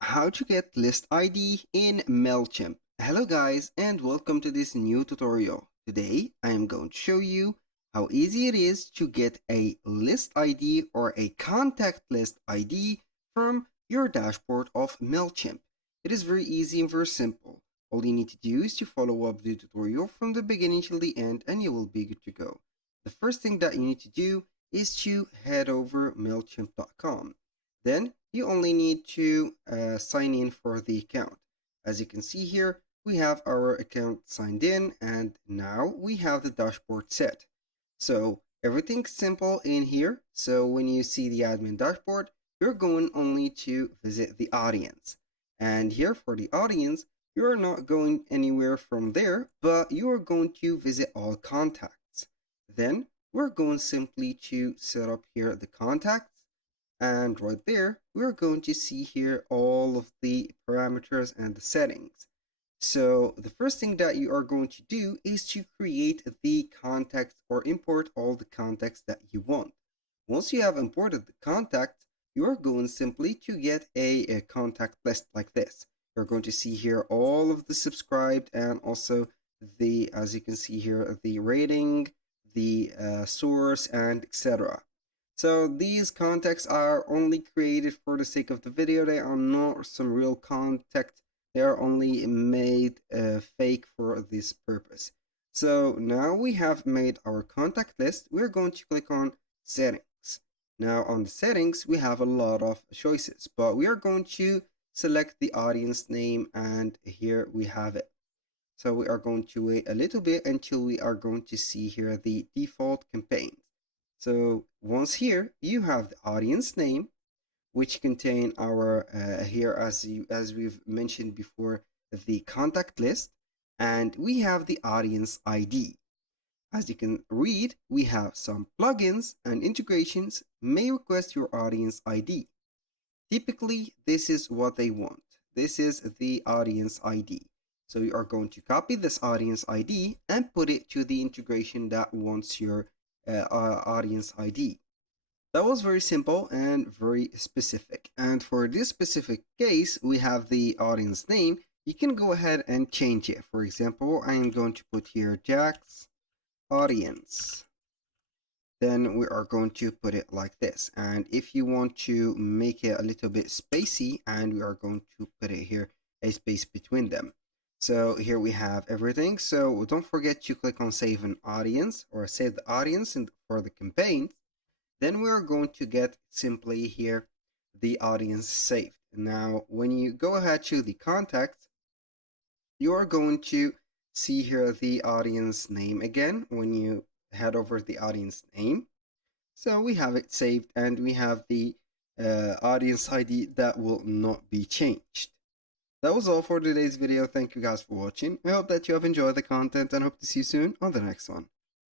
How to get list ID in Mailchimp. Hello guys and welcome to this new tutorial. Today I am going to show you how easy it is to get a list ID or a contact list ID from your dashboard of Mailchimp. It is very easy and very simple. All you need to do is to follow up the tutorial from the beginning till the end and you will be good to go. The first thing that you need to do is to head over Mailchimp.com. Then you only need to sign in for the account. As you can see here, we have our account signed in and now we have the dashboard set. So everything's simple in here. So when you see the admin dashboard, you're going only to visit the audience. And here for the audience, you're not going anywhere from there, but you are going to visit all contacts. Then we're going simply to set up here the contacts, and right there, we're going to see here all of the parameters and the settings. So the first thing that you are going to do is to create the contacts or import all the contacts that you want. Once you have imported the contacts, you're going simply to get a contact list like this. You're going to see here all of the subscribed and also the, as you can see here, the rating, the source, and etc. So these contacts are only created for the sake of the video. They are not some real contact. They are only made fake for this purpose. So now we have made our contact list. We're going to click on settings. Now on the settings, we have a lot of choices, but we are going to select the audience name and here we have it. So we are going to wait a little bit until we are going to see here the default campaigns. So once here, you have the audience name, which contain our here as we've mentioned before, the contact list, and we have the audience ID. As you can read, we have some plugins and integrations may request your audience ID. Typically, this is what they want. This is the audience ID. So you are going to copy this audience ID and put it to the integration that wants your audience ID. That was very simple and very specific. And for this specific case, we have the audience name. You can go ahead and change it. For example, I am going to put here Jack's audience. Then we are going to put it like this. And if you want to make it a little bit spacey, and we are going to put it here, a space between them. So here we have everything. So don't forget to click on save an audience or save the audience for the campaign. Then we are going to get simply here the audience saved. Now, when you go ahead to the contacts, you are going to see here the audience name again when you head over the audience name. So we have it saved and we have the audience ID that will not be changed. That was all for today's video. Thank you guys for watching. I hope that you have enjoyed the content and hope to see you soon on the next one.